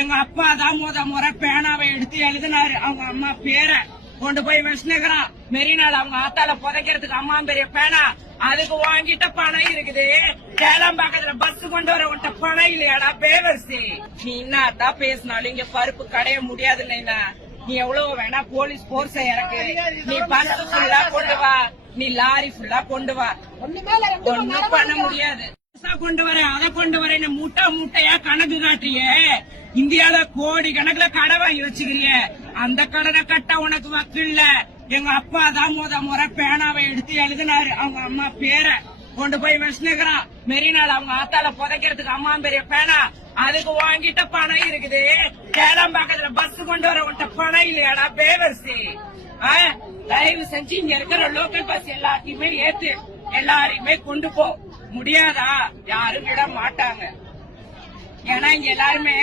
எங்க அப்பா தான் முறை பேனாவை எடுத்து எழுதினாரு. அவங்க அம்மா பேரை கொண்டு போய் வச்சுக்கிறான் மெரினால. அவங்க ஆத்தால புதைக்கிறதுக்கு அம்மா பெரிய பேனா. அதுக்கு வாங்கிட்ட பணம் இருக்குது. கேளம்பாக்கத்துல பஸ் கொண்டு வர உன்ட்ட பணம் இல்லையாடா பேவர்சி? நீ என்னத்தான் பேசினாலும் இங்க பருப்பு கடைய முடியாது இல்லைன்னா. நீ எவ்வளவு வேணா போலீஸ் போர்ஸ இறக்கு. நீ பஸ் ஃபுல்லா கொண்டு வா, நீ லாரி ஃபுல்லா கொண்டு வா, ஒன்னும் பண்ண முடியாது. கொண்டு வர அதை கொண்டு வர மூட்டை மூட்டையா கணக்கு காட்டுறிய. இந்தியால கோடி கணக்குல கடை வாங்கி வச்சுக்கிறிய. அந்த கடனை கட்ட உனக்கு வக்கில்ல. எங்க அப்பா தான் முறை பேனாவை எடுத்து எழுதினாரு. அவங்க அம்மா பேரை கொண்டு போய் வச்சுக்கிறான் மெரினால. அவங்க ஆத்தால புதைக்கிறதுக்கு அம்மா பெரிய பேனா. அதுக்கு வாங்கிட்ட பணம் இருக்குது. கேளம்பாக்கத்துல பஸ் கொண்டு வர உன்ட்ட பணம் இல்லையாடா பேவர்சி? தயவு செஞ்சு இங்க இருக்கிற லோக்கல் பஸ் எல்லாத்தையுமே ஏத்து எல்லாரையுமே கொண்டு போ. முடியாதா? யாரும் விட மாட்டாங்க. ஏன்னா இங்க எல்லாருமே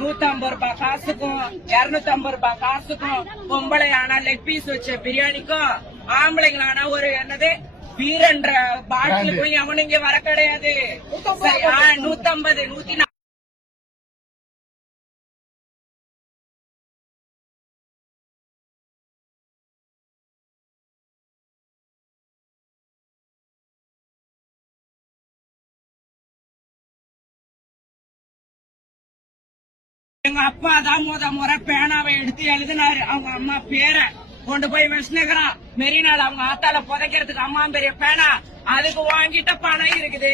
150 ரூபாய் காசுக்கும் 250 ரூபாய் காசுக்கும், பொம்பளை ஆனா லெக் பீஸ் வச்ச பிரியாணிக்கும், ஆம்பளைங்களானா ஒரு என்னது பீரன்ற பாட்டிலுக்கும் எவனும் இங்க வர கிடையாது. 150 140. எங்க அப்பா தான் முறை பேனாவை எடுத்து எழுதினாரு. அவங்க அம்மா பேரை கொண்டு போய் வச்சுக்கிறான் மெரினால. அவங்க ஆத்தால புதைக்கிறதுக்கு அம்மா பெரிய பேனா. அதுக்கு வாங்கிட்ட பணம் இருக்குது.